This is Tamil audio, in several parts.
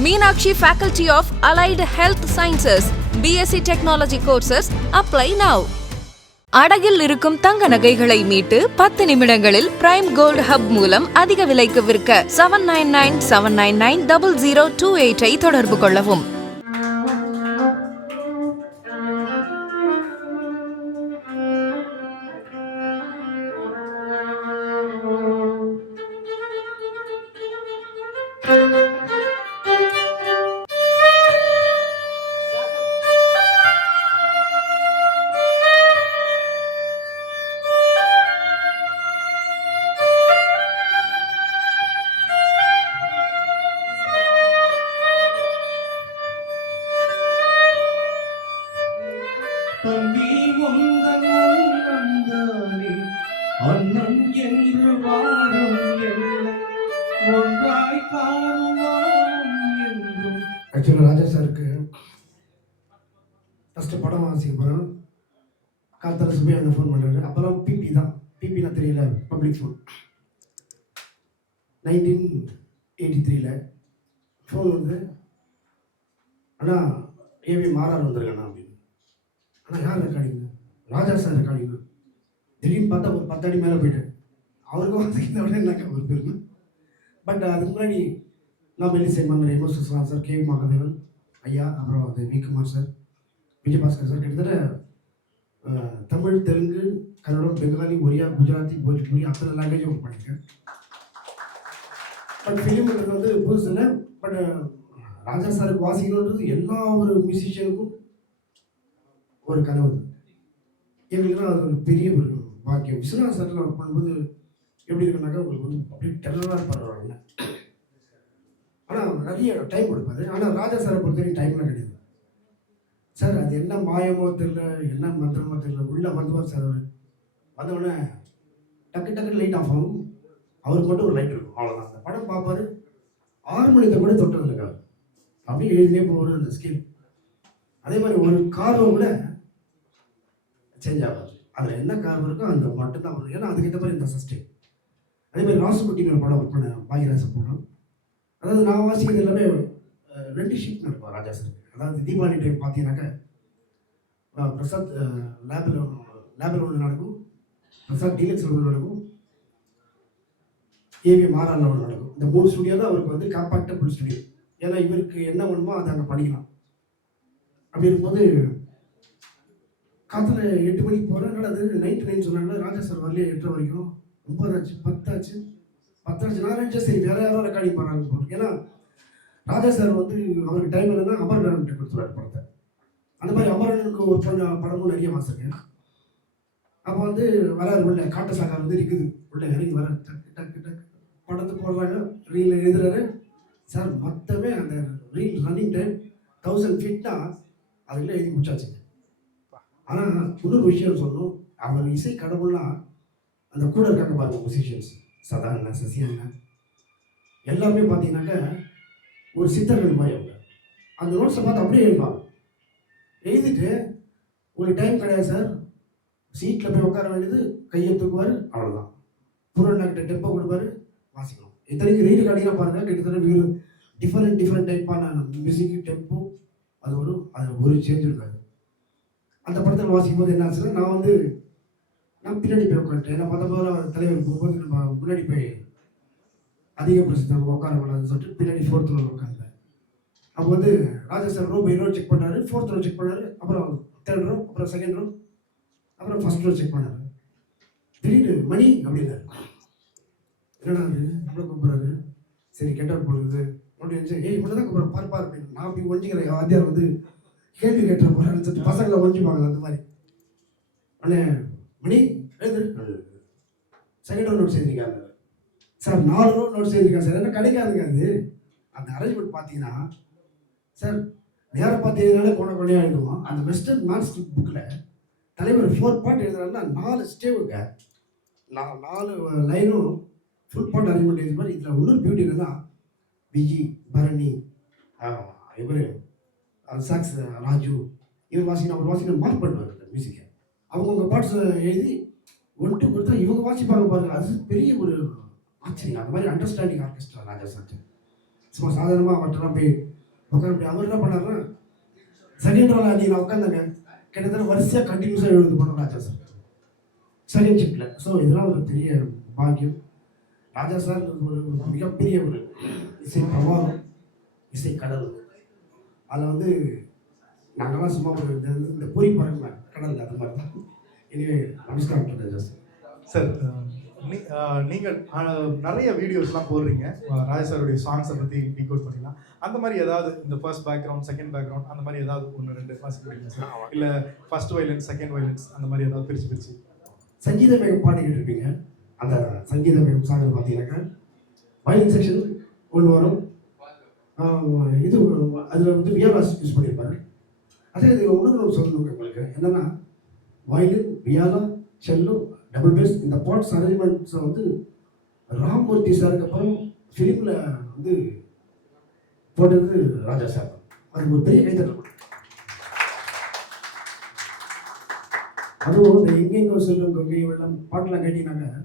Meenakshi Faculty of Allied Health Sciences, BSc Technology courses, apply now. அடகில் இருக்கும் தங்க நகைகளை மீட்டு 10 நிமிடங்களில் பிரைம் கோல்ட் ஹப் மூலம் அதிக விலைக்கு விற்க 7997990028 ஐ தொடர்பு கொள்ளவும். தம்பி உந்தன் உள்ளந்தானே அண்ணன் என்று வாழும் எல்லாம் ஒன்றாய் காணும் என்றும். ஆக்சுவலாக ராஜா சாருக்கு ஃபஸ்ட்டு படம் வாசிக்க போகிறோம். காத்தால சுபையான ஃபோன் பண்ணுறாரு. அப்போல்லாம் பிபி தான், பிபினா தெரியல, பப்ளிக் ஃபோன். 1983 ஃபோன் வந்து, அண்ணா ஏவி மாறார் வந்திருக்கண்ணா அப்படின்னு. ஆனால் யார் ரெக்கார்டிங்க? ராஜா சார் ரெக்கார்டிங்க. திடீர்னு பார்த்தா ஒரு 10 அடி மேலே போயிட்டேன். அவருக்கும் வாசிக்கிறத விட எனக்கு ஒரு பெருமை. பட் அதுக்கு முன்னாடி நான் மெல்லிசை மன்னர் எம்.எஸ். சுஸ்லாம் சார், கே. மகாதேவன் ஐயா, அப்புறம் அது V. Kumar sir, Vijayabhaskar sir, கிட்டத்தட்ட தமிழ், தெலுங்கு, கன்னடம், பெங்காலி, ஒரியா, குஜராத்தி, போஜ்பூரி அத்தனை லாங்குவேஜும் பண்ணியிருக்கேன். பட் ஃபிலிம்ன்றது வந்து புதுசு இல்லை. பட் ராஜா சாருக்கு வாசிக்கணுன்றது எல்லா ஒரு மியூசிஷியனுக்கும் ஒரு கனவு. எங்களுக்குலாம் அது ஒரு பெரிய ஒரு பாக்கியம். விஸ்வநாத் சாரில் ஒர்க் பண்ணும்போது எப்படி இருக்குனாக்கா உங்களுக்கு வந்து அப்படியே டெரராக பரவாயில்ல. ஆனால் நிறைய டைம் கொடுப்பாரு. ஆனால் ராஜா சாரை பொறுத்த வரைக்கும் டைம்லாம் கிடையாது சார். அது என்ன மாயமோ தெரியல, என்ன மந்திரமோ தெரியல, உள்ளே வந்துவார் சார். அவர் வந்தவுடனே டக்கு டக்குன்னு லைட் ஆஃப் ஆகும். அவருக்கு மட்டும் ஒரு லைட் இருக்கும், அவ்வளோதான். அந்த படம் பார்ப்பாரு. 6 மணிக்கு கூட தொட்டது இருக்காரு. அப்படியே எழுதினே போவார் அந்த ஸ்கேல். அதே மாதிரி ஒரு கார்வம் கூட சேஞ்ச் ஆகாது. அதில் என்ன கார்வம் இருக்கோ அந்த மட்டும்தான் வரும். ஏன்னா அதுக்கேற்ற மாதிரி இந்த சஸ்டெயின். அதே மாதிரி ராசுகுட்டின்னு ஒரு படம் ஒர்க் பண்ண பாகிராச படம். அதாவது நான் வாசிக்கிறது எல்லாமே 2 ஷிஃப்ட் நடக்கும் ராஜா சார். அதாவது தீபாவளி டைம் பார்த்தீங்கன்னாக்கா பிரசாத் லேபில் ஒன்று நடக்கும், பிரசாத் டீலக்ஸ் ஒன்று நடக்கும், ஏவி மாறான ஒன்று நடக்கும். இந்த 3 ஸ்டுடியோ தான் அவருக்கு வந்து காம்பாக்டபிள் ஸ்டுடியோ. ஏன்னா இவருக்கு என்ன வேணுமோ அதை அங்கே பண்ணிக்கலாம். அப்படி இருக்கும்போது காற்றுல 8 மணிக்கு போகிறேன். அது 9 சொன்னாங்க. ராஜா சார் வரலையே 8:30 வரைக்கும். 9 ஆச்சு, 10 ஆச்சு. நான் நினச்சேன் சரி வேறு யாரும் ரெக்கார்டிங் பண்ணுறாங்க போகிறோம். ஏன்னா ராஜா சார் வந்து அவருக்கு டைம் இல்லைன்னா அமரன்ட்டு கொடுத்துருவாரு படத்தை. அந்த மாதிரி அமரனுக்கு ஒரு படமும் நிறைய வாசிருக்கேன். அப்போ வந்து வராது உள்ள காட்டு சாக்கார் வந்து இருக்குது உள்ள இறங்கி வர டக்கு டக்கு டக்கு படத்தை போடுறாங்க. ரீல் எழுதுறாரு சார். மொத்தமே அந்த ரீல் ரன்னிங் டைம் 1000 ஃபீட்னா அதில் எழுதி முடிச்சாச்சுங்க. ஆனால் இன்னொரு விஷயம் சொல்லணும். அவர் இசை கடவுள்னா அந்த கூட இருக்காங்க பாருங்க மியூசிஷியன்ஸ், சதா அண்ணா, சசி அண்ணா, எல்லாருமே பார்த்தீங்கன்னாக்கா ஒரு சித்தர்கள் மாதிரி அவங்க. அந்த நோட்ஸை பார்த்து அப்படியே எழுதுவாங்க. எழுதிட்டு ஒரு டைம் கிடையாது சார், சீட்டில் போய் உட்கார வேண்டியது, கையை தூக்குவார், அவ்வளோதான். பூரண்ணாக்கிட்ட டெம்போ கொடுப்பாரு, வாசிக்கணும். இத்தனைக்கு ரீடு கார்டிங்காக பாருங்கள், கிட்டத்தட்ட டிஃப்ரெண்ட் டைப்பான மியூசிக் டெம்போ அது வரும். அதில் ஒரு சேஞ்ச் இருக்காது. அந்த படத்தில் வாசிக்கும் போது என்ன ஆச்சுன்னா நான் பின்னாடி போய் உட்காந்துட்டேன். ஏன்னா 19 தலைவர் போகும்போது நம்ம முன்னாடி போய் அதிக பிரச்சனை உட்கார கூடாதுன்னு சொல்லிட்டு பின்னாடி 4th row உட்காந்தேன். அப்போ வந்து Raja sir row by row check பண்ணாரு, 4th row செக் பண்ணாரு, அப்புறம் 3rd row, அப்புறம் 2nd row, அப்புறம் 1st row செக் பண்ணாரு. திடீர்னு மணி அப்படின்னாரு. என்னடா அது நம்மளை கூப்பிட்றாரு. சரி கெட்டவர் போடுறது அப்படின்னு ஏய் இவ்வளோ தான் கூப்பிட்றேன் பார்ப்பார் அப்படின்னு. நான் அப்படி ஒழிஞ்சிக்கிறேன். வாத்தியார் வந்து கேள்வி கேட்டுற போகிறான்னு சொல்லிட்டு பசங்களை ஒழிஞ்சுப்பாங்க அந்த மாதிரி. அண்ணே மணி எழுது, 2nd row நோட் செய்திருக்காங்க சார், 4 row நோட் செய்திருக்காங்க சார். என்ன கிடைக்காதுங்க அது. அந்த அரேஞ்ச்மெண்ட் பார்த்தீங்கன்னா சார் நேரம் பார்த்தீங்கன்னாலே கொடையாக எழுதுவோம். அந்த வெஸ்டர்ன் மேத்ஸ் புக்கில் தலைவர் 4 பார்ட் எழுதுறாருன்னா 4 ஸ்டேவுங்க, 4 லைனும் ஃபுல் பார்ட் அரேஞ்ச்மெண்ட் எழுது மாதிரி. இதில் இன்னொரு பியூட்டி என்னன்னா விஜி, பரணி, இவர் சாக்ஸ் ராஜு, இவர் வாசிக்கணும், அவர் வாசிக்கணும் மார்க் பண்ணுவார் அந்த மியூசிக்கை. அவங்கவுங்க பார்ட்ஸ் எழுதி ஒன்று கொடுத்தா இவங்க வாசிப்பாங்க பாருங்க. அது பெரிய ஒரு ஆச்சரியம். அந்த மாதிரி அண்டர்ஸ்டாண்டிங் ஆர்கெஸ்ட்ரா ராஜா சார். சும்மா சாதாரணமாக அவர்கிட்டலாம் போய் உட்காந்து அவர் என்ன பண்ணாருன்னா செகண்ட் ரோல அன்றைக்கி நான் உட்காந்தாங்க கிட்டத்தட்ட வரிசையாக கண்டினியூஸாக எழுது பண்ணோம் ராஜா சார் செகண்ட் ஷிஃப்டில். ஸோ இதெல்லாம் ஒரு பெரிய பாக்கியம். ராஜா சார் ஒரு மிகப்பெரிய ஒரு இசை பிரபாவம், இசை கடல். அதில் வந்து நாங்கள்லாம் சும்மா ஒரு இந்த பொறி பறக்க கடல் அது மாதிரி தான். எனவே நமஸ்காரம் ராஜா சார். சார் நீங்கள் நிறைய வீடியோஸ்லாம் போடுறீங்க ராஜா சாருடைய சாங்ஸை பற்றி டீகோட் பண்ணிக்கலாம். அந்த மாதிரி ஏதாவது இந்த ஃபர்ஸ்ட் பேக்ரவுண்ட் செகண்ட் பேக்ரவுண்ட் அந்த மாதிரி ஏதாவது ஒன்று ரெண்டு வாசிக்க முடியுமா சார்? இல்லை ஃபர்ஸ்ட் வயலன்ஸ் செகண்ட் வயலன்ஸ் அந்த மாதிரி ஏதாவது பிரிச்சு சங்கீத மேகம் பாடிக்கிட்டு இருப்பீங்க. அந்த சங்கீத மேகம் சாங் பார்த்தீங்கன்னாக்கா வயலின் செக்ஷன் ஒன்று வரும். இது அதில் வந்து வியாலாஸ் யூஸ் பண்ணியிருப்பாரு. அதே இது ஒன்று சொல்லணும் உங்களுக்கு என்னென்னா வயலின் வியாலா செல்லு டபுள் பேஸ் இந்த பாட்ஸ் அரேஞ்ச்மெண்ட்ஸை வந்து ராம்மூர்த்தி சாருக்கு அப்புறம் ஃபிலிமில் வந்து போட்டது ராஜா சார். அதுக்கு ஒரு பெரிய கைத்தட்டல். அதுவும் இந்த எங்கெங்கோ செல்லும் கொங்கை வெள்ளம் பாட்டெலாம் கேட்டீங்கன்னாங்க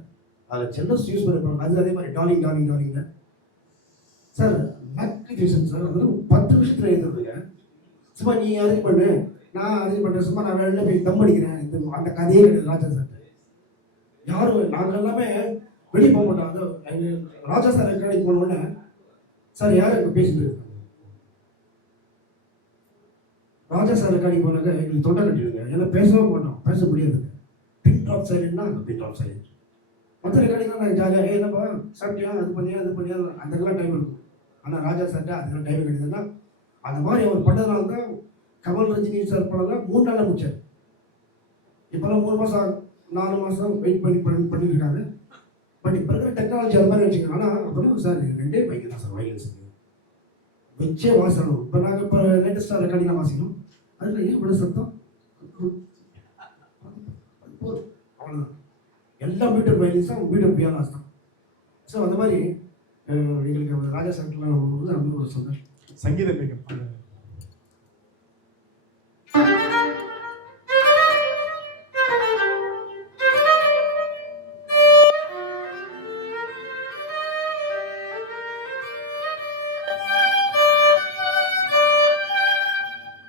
அதில் செல்லஸ் யூஸ் பண்ணிருப்பாங்க. அது அதே மாதிரி டார்லிங் டார்லிங் டார்லிங்க சார் மேக்னிஃபிஷன் சார் அதெல்லாம் 10 நிமிஷத்தில் எழுதுறதுங்க. சும்மா நீ அரேஞ்ச் பண்ணு நான் அரேஞ்ச் பண்ணுறேன், சும்மா நான் வெளில போய் தம் அடிக்கிறேன், இந்த அந்த கதையே கிடையாது ராஜா சார். யாரும் நாங்கள் எல்லாமே வெளியே போக மாட்டோம். அது ராஜா சார் ரெக்கார்டிங் போனோடனே சார் யாரும் இப்போ பேசிட்டு ராஜா சார் ரெக்கார்டிங் போனாக்க எங்களுக்கு தொண்டை கட்டிடுங்க. ஏன்னா பேசவே மாட்டோம், பேச முடியாது. பின் ட்ராப் சைலண்ட்னா அந்த பின் ட்ராப் சைலண்ட். மற்ற ரெக்கார்டிங்லாம் நாங்கள் ஜாலியாக என்னப்பா சாப்பிட்டியா அது பண்ணியா அதுக்கெல்லாம் டைம் இருக்கும். ஆனால் ராஜா சார்ட்ட அதுக்கெல்லாம் டைம் கிடையாதுன்னா அந்த மாதிரி அவர் பண்ணதுனால தான் கமல் ரஜினி சார் படம்லாம் 3 நாளில் முடிச்சார். இப்போல்லாம் 3 மாதம் 4 மாதம் வெயிட் பண்ணிட்டு இருக்காங்க. பட் இப்போ இருக்கிற டெக்னாலஜி அது மாதிரி வச்சுக்கோங்க. ஆனால் அப்படின்னா சார் 2 பைக்கு தான் சார் வயலன்ஸ் வச்சே வாசணும். இப்போ நாங்கள் இப்போ லேட்டஸ்ட்டாக ரெக்கார்டிங்லாம் வாசிக்கணும். அதில் ஏன் இவ்வளோ சத்தம் அவ்வளோதான். எல்லா மீட்டர் வயலன்ஸும் மீட்டர் பியானாஸ் தான். ஸோ அந்த மாதிரி எங்களுக்கு ராஜா சார்லாம் வந்து ரொம்ப ஒரு சந்தோஷம். சங்கீத மேகம்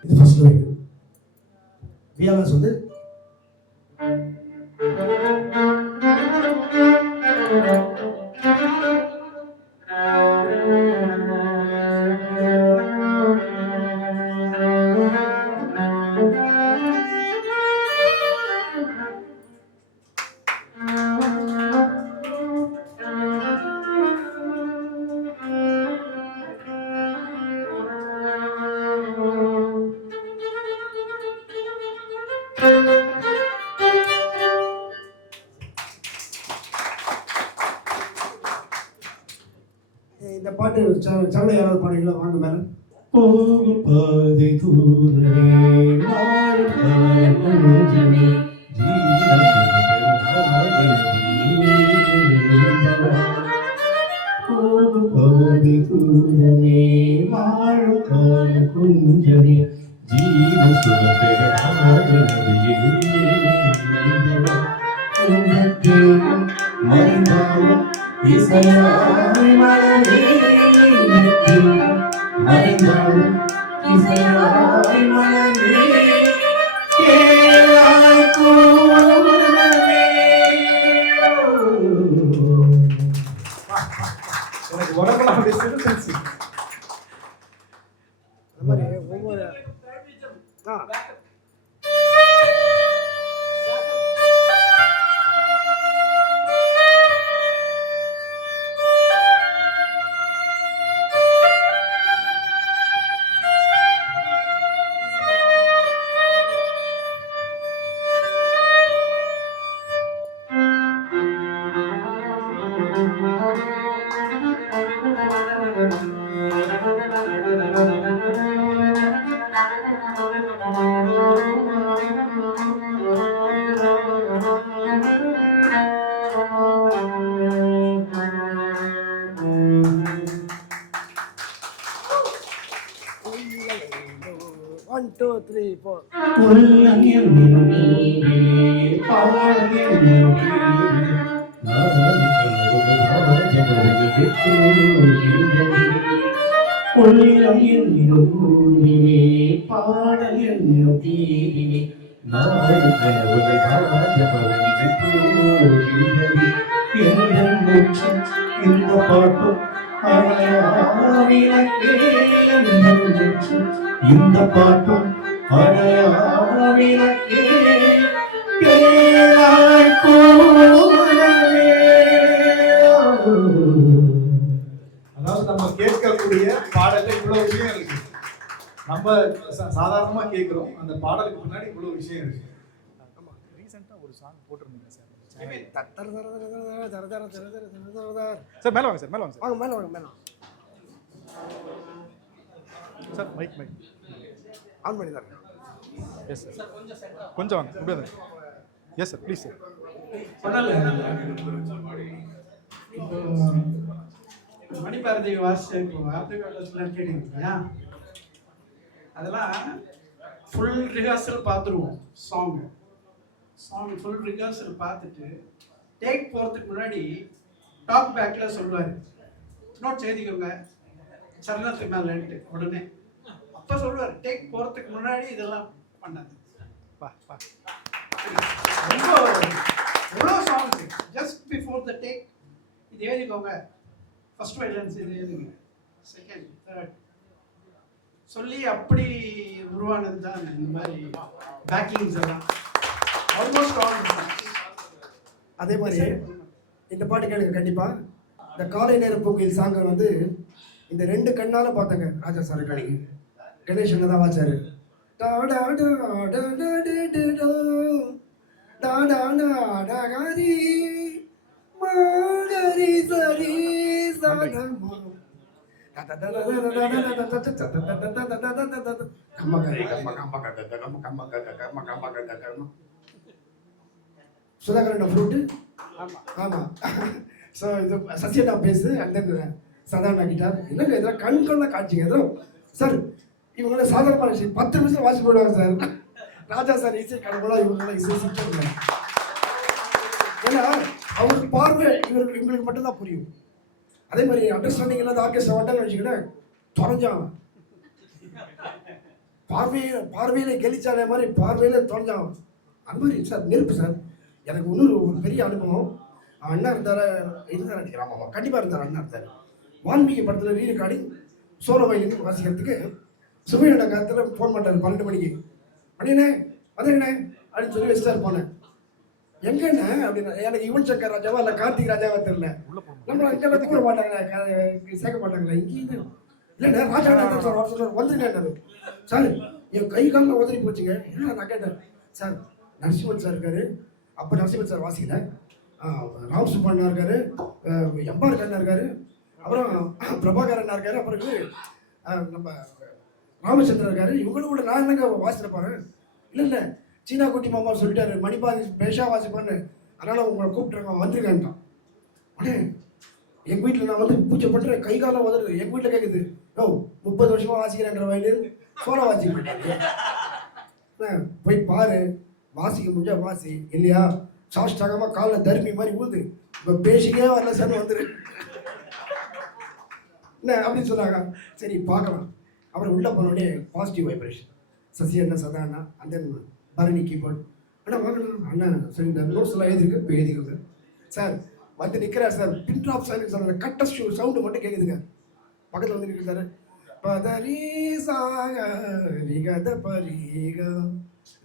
இது ஃபர்ஸ்ட் லைன். வியாலாஸ் வந்து இந்த பாட்டு சவளை யாராவது பாடுங்களா? வாங்க மேலே. போகும் பாதை தூரமே போகும் பாதை தூரமே வாழும் கால குஞ்சமே ஜீவ சுகப்பெறாதே மறைந்தாலும் இசையாய் மலரே மறைந்தாலும் இசையாய் மலரே கேளாய் பூரணமே. எனக்கு உடம்புல அப்படியே சிறுசு. அந்த மாதிரி ஒவ்வொரு One, two, three, four. பாடல் உள்ளம் என்னும் பூமியே பாடல் என்னும் தீவினே நாடும் கனவுகள் ராஜபவனிகள் போகின்றதே எங்கள் மூச்சு இந்த பாட்டும் அடையாவிலக்கே எங்கள் மூச்சு இந்த பாட்டும் அடையாவிலக்கே கேளாய் கூறவே. அதாவது நம்ம கேட்கக்கூடிய பாடல்ல இவ்வளவு விஷயம் இருக்கு. நம்ம சாதாரணமா கேட்கிறோம், அந்த பாடலுக்கு பின்னாடி இவ்வளவு விஷயம் இருக்கு. ரீசெண்டா ஒரு சாங் போட்டிருந்தீங்க சார். சார் மேல வாங்க சார், மேல வாங்க சார். வாங்க மேலே வாங்க மேலே சார் மைக் ஆன் பண்ணி தரேன். எஸ் சார், கொஞ்சம் வாங்க முடியாது. Yes sir, please sir. இப்போ மணிபாரதி வாசிச்சு இப்போ ஆப்ரிக்காட்டஸ்லாம் கேட்டீங்க, அதெல்லாம் ஃபுல் ரிஹர்சல் பார்த்துருவோம். சாங் ஃபுல் ரிஹர்சல் பார்த்துட்டு டேக் போகிறதுக்கு முன்னாடி டாக் பேக்கில் சொல்லுவார், நோட் செய்திக்கோங்க சரணத்துக்கு மேலேன்ட்டு. உடனே அப்போ சொல்லுவார், டேக் போகிறதுக்கு முன்னாடி இதெல்லாம் பண்ணாது. ரொம்ப எவ்வளோ songs just before the take இது எழுதிக்கோங்க, ஃபர்ஸ்ட் வைலன்ஸ் இது எழுதுங்க, செகண்ட் தேர்ட் சொல்லி அப்படி உருவானது தான் இந்த மாதிரி பேக்கிங்ஸ் எல்லாம். ஆல்மோஸ்ட் ஆல் அதே மாதிரி இந்த பாட்டு கேளுங்க கண்டிப்பாக. இந்த காலை நேர பூங்கில் சாங்கை வந்து இந்த 2 கண்ணால பார்த்தங்க ராஜா சார் கணிக்கு கணேஷன் தான் வாச்சாரு. சுதாகரன் ஃப்ரூட்டு. ஆமாம். ஸோ இது சசியண்ணா பேசு அந்த சாதாரண கிட்டார். என்னங்க இதெல்லாம் கண்கொள்ள காட்சிங்க. ஏதோ சார் இவங்கள சாதாரணமான விஷயம் 10 நிமிஷம் வாசி போடுவாங்க சார். ராஜா சார் இசை கடவுளா இவங்களாம் இசை சிக்கல. ஏன்னா அவருக்கு பார்வை இவங்களுக்கு மட்டும்தான் புரியும். அதே மாதிரி அண்டர்ஸ்டாண்டிங் இல்லாத ஆர்கெஸ்ட்ரா வட்டான்னு வச்சுக்கிட்டேன் தொலைஞ்சான். பார்வையில கெளிச்சாலே மாதிரி பார்வையில தொலைஞ்சான். அது மாதிரி சார் நெருப்பு சார். எனக்கு ஒரு பெரிய அனுபவம். அண்ணா இருந்தார நினைக்கிறேன். ஆமாம் கண்டிப்பாக இருந்தார். அண்ணா இருந்தார். வால்மீகி படத்தில் ரீரெக்கார்டி சோலோ வயலின் வாசிக்கிறதுக்கு சுமையோட காலத்தில் ஃபோன் பண்ணுறாரு 12 மணிக்கு. அண்ணே அதேண்ணே அப்படின்னு சொல்லி வச்சுட்டாரு. போனேன் எங்கண்ணே அப்படின்னா எனக்கு யுவன் சங்கர் ராஜாவா இல்லை கார்த்திக் ராஜாவா தெரியல. நம்ம அங்கெல்லாம் கூப்பிட மாட்டாங்களே, சேர்க்க மாட்டாங்களே. இங்கேயும் இல்லைண்ணே ராஜா சொல்லுவார் வந்துருங்க சார். என் கை காலில் உதறி போச்சுங்க. இல்லை நான் கேட்டேன் சார் நரசிம்மன் சார் இருக்காரு. அப்போ நரசிம்மன் சார் வாசிக்கல. ராம் சுப்பண்ணா இருக்காரு, எம்ஆர் கண்ணா இருக்காரு, அப்புறம் பிரபாகரண்ணா இருக்காரு, அப்புறம் நம்ம ராமச்சந்திரன் இருக்காரு. இவங்களும் கூட நான் என்னங்க வாசிட்டு போறேன். இல்லை சீனா குட்டி மாமா சொல்லிட்டாரு மணிபாதி பேஷா வாசிப்பான்னு, அதனால உங்களை கூப்பிட்டுருங்க வந்துருக்கேன்ட்டான். உடனே எங்கள் வீட்டில் நான் வந்து பூஜை பண்ணுறேன், கை காலம் உதறது. எங்கள் வீட்டில் கேட்குது, ஓ 30 வருஷமா வாசிக்கிறேன்ற வயலின் சோழ வாசிக்க மாட்டேன். போய் பாரு, வாசிக்க முடிஞ்சா வாசி, இல்லையா சாஷ்டாகமாக காலில் தருமி மாதிரி ஊது, இப்போ பேசிக்கே வரல சார் வந்துரு என்ன அப்படின்னு சொன்னாங்க. சரி பார்க்கலாம். அப்புறம் உள்ளே போனோடனே பாசிட்டிவ் வைப்ரேஷன். சசி அண்ணா சதா அண்ணா அந்த பரணி கீபோர்ட் அண்ணா வாங்கணும். அண்ணா சரி இந்த நோட்ஸ் எல்லாம் எழுதிருக்கு, இப்போ எழுதிக்கோங்க சார். வந்து நிற்கிறார் சார். பின் ட்ராப் சைலன்ஸ் அந்த கட்ட சவுண்டு மட்டும் கேட்குதுங்க. பக்கத்தில் வந்து நிற்கிறாரு. பதரி சாக ரிகத பரிக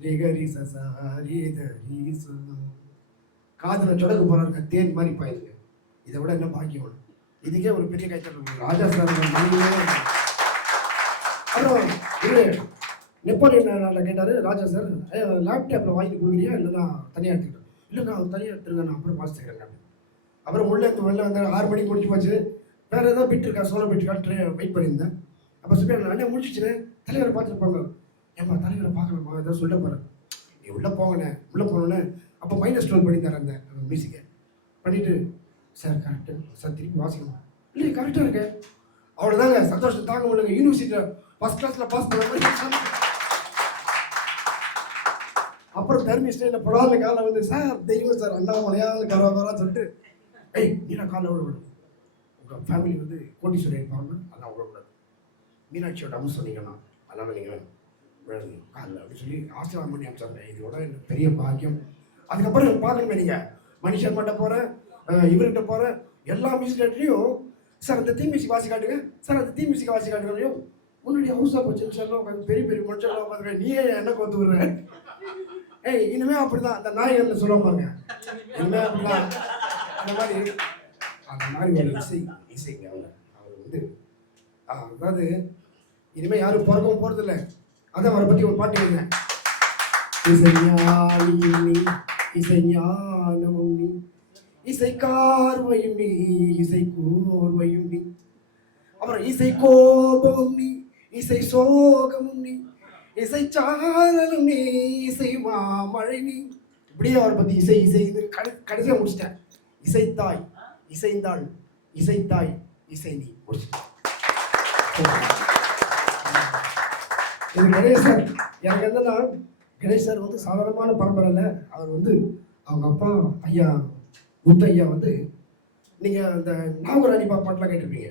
ரிகரி சசாரி தரி சொன்னா காதில் சொடக்கு போறாருங்க. தேன் மாதிரி பாயிருங்க. இதை விட என்ன பாக்கியம். இதுக்கே ஒரு பெரிய கைத்தல் ராஜா சார். அப்புறம் இது நெப்போலியன் கேட்டார் ராஜா சார், லேப்டாப்பில் வாங்கி கொடுக்குறியா இல்லைன்னா தனியாக எடுத்துக்கிட்டேன். இல்லைண்ணா தனியாக எடுத்துருங்க, நான் அப்புறம் வாசிக்கிறேன். அப்புறம் வெளில வந்து 6 மணிக்கு முடிச்சு போச்சு. வேறு ஏதாவது பிட் இருக்கா சோலோ பிட் இருக்கான்னு வெயிட் பண்ணியிருந்தேன். அப்போ சொல்லிட்டு அண்ணே முடிச்சிச்சுன்னு தலைவரை பார்த்துருப்பாங்க. ஏம்மா தலைவரை பார்க்கலாமா ஏதாவது சொல்ல போகிறேன். நீ உள்ளே போங்கண்ணே. உள்ளே போனோன்னே அப்போ மைனஸ் 12 பண்ணித்தார் அந்த மியூசிக்கை பண்ணிவிட்டு சார் கரெக்டு சார் திருப்பி வாசிக்கணும். இல்லை கரெக்டாக இருக்கேன். அவ்வளோதாங்க சந்தோஷம் தாங்க முடியல. யூனிவர்சிட்டியில் ஃபஸ்ட் கிளாஸில் பாஸ் பண்ண மாதிரி. அப்புறம் தர்மி ஸ்டேட்டில் படாத காலில் வந்து சார் தெய்வம் சார் அண்ணா மலையாள கரவாரான்னு சொல்லிட்டு ஏய் நீ நான் காலில் விடக்கூடாது, உங்கள் ஃபேமிலி வந்து கோட்டீஸ்வரர் இருப்பாங்க, அதான் விடக்கூடாது. மீனாட்சியோட அம்மா சொன்னீங்கன்னா அதனால் நீங்கள் விழுந்தணும் காலில் அப்படின்னு சொல்லி ஆசீர்வாதம் பண்ணி அனுப்பிச்சாங்க. இதோட எனக்கு பெரிய பாக்கியம். அதுக்கப்புறம் எனக்கு பார்க்கணுமே நீங்கள் மணி சர்மாட்ட போகிறேன், இவர்கிட்ட போகிறேன், எல்லா மியூசிக் டேரக்டரையும் சார் அந்த தீ மியூசிக் வாசி காட்டுங்க, சார் அந்த தீ மியூசிக் வாசி காட்டுங்களையும் முன்னாடி ஹவுஸாக போச்சு சார் உட்காந்து பெரிய பெரிய மனுஷன்லாம் உட்காந்துருக்கேன், நீயே என்ன கொத்து விடுற. ஏய் இனிமே அப்படிதான் அந்த நாயகர்ல சொல்லுவாங்க பாருங்க, இனிமே அப்படிதான் அந்த மாதிரி ஒரு இசைங்க அவர் வந்து அதாவது இனிமே யாரும் பிறக்கவும் போறதில்லை. அதான் அவரை பத்தி ஒரு பாட்டு எழுதுங்க. இசைஞானி நீ, இசைஞானமும் நீ, இசை கார்வையும் நீ, இசை கோர்வையும் நீ, அப்புறம் இசை கோபமும் நீ, இசை சோகமும் நீ, இசை சாரலும் நீ, இசை மாமழை நீ. இப்படியே அவரை பத்தி இசை இசை இது கடைசியாக முடிச்சிட்டேன். இசைத்தாய் இசைந்தாள், இசைத்தாய் இசை நீ முடிச்சிட்டேன். இது கணேஷ் சார். எனக்கு என்னன்னா கணேஷ் சார் வந்து சாதாரணமான பரம்பரை இல்லை. அவர் வந்து அவங்க அப்பா ஐயா முத்து ஐயா வந்து நீங்கள் அந்த நாகூர் பாட்டெலாம் கேட்டிருப்பீங்க,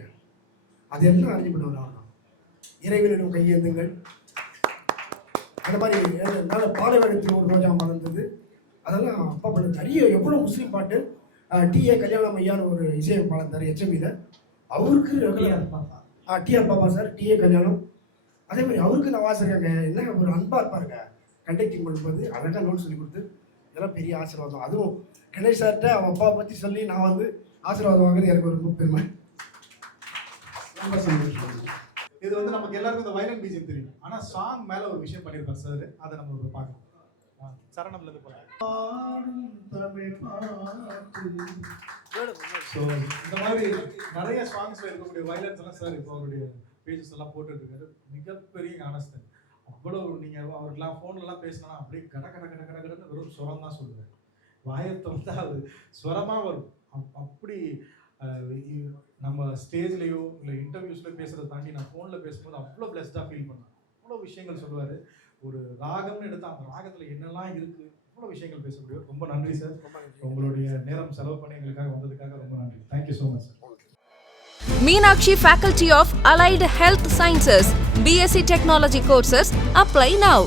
அது எல்லாம் அரேஞ்ச் பண்ணுவாங்க. அவர் தான் இறைவனிடம் கையேந்துங்கள், அந்த மாதிரி நல்ல பாலைவனத்தில் ஒரு ரோஜா மலர்ந்தது, அதெல்லாம் அப்பா பண்ணது. நிறைய எவ்வளோ முஸ்லீம் பாட்டு. டிஏ கல்யாணம் ஐயான்னு ஒரு இசையமைப்பாளர் தர HMV அவருக்கு டிஆர் பாப்பா சார், டிஏ கல்யாணம். அதே மாதிரி அவருக்கு நான் வாசிருக்காங்க. என்ன ஒரு அன்பா இருப்பாருங்க, கண்டக்டிங் பண்ணும்போது அழகாக நோட் சொல்லி கொடுத்து இதெல்லாம் பெரிய ஆசீர்வாதம். அதுவும் கணேஷ் சார்கிட்ட அவன் அப்பாவை பற்றி சொல்லி நான் வந்து ஆசீர்வாதம் வாங்குறது எனக்கு ஒரு ரொம்ப பெருமை, ரொம்ப சந்தோஷம். இது வந்து நமக்கு எல்லாருக்கும் இந்த வயலின் பீஜம் தெரியும், ஆனா சாங் மேல ஒரு விஷயம் பண்ணிருப்பார் சார், அதை நம்ம ஒரு பார்க்கலாம். சரணம்ல இருந்து போறேன். இந்த மாதிரி நிறைய சாங்ஸ்ல இருக்கக்கூடிய வயலன்ஸ் எல்லாம் சார் இப்போ அவருடைய பேஜஸ் எல்லாம் போட்டுட்டு இருக்காரு. மிகப்பெரிய ஞானஸ்தன். அவ்வளவு நீங்க அவருக்கெல்லாம் ஃபோன்லாம் பேசினா அப்படியே கட கட கட கட கடன்னு வெறும் சுரம் தான் சொல்லுவார். வாயத்தை வந்து அது சுரமா வரும். அப்படி நம்ம ஸ்டேஜ்லேயோ இல்லை இன்டர்வியூஸ்ல பேசுறதை தாண்டி நான் ஃபோனில் பேசும்போது அவ்வளோ பிளஸ்டாக ஃபீல் பண்ணேன். அவ்வளோ விஷயங்கள் சொல்லுவார். ஒரு ராகம்னு எடுத்தால் அந்த ராகத்தில் என்னெல்லாம் இருக்குது அவ்வளோ விஷயங்கள் பேச முடியும். ரொம்ப நன்றி சார், உங்களுடைய நேரம் செலவு பண்ணி எங்களுக்காக வந்ததுக்காக ரொம்ப நன்றி. Thank you so much sir. Meenakshi Faculty of Allied Health Sciences, BSc Technology courses, apply now.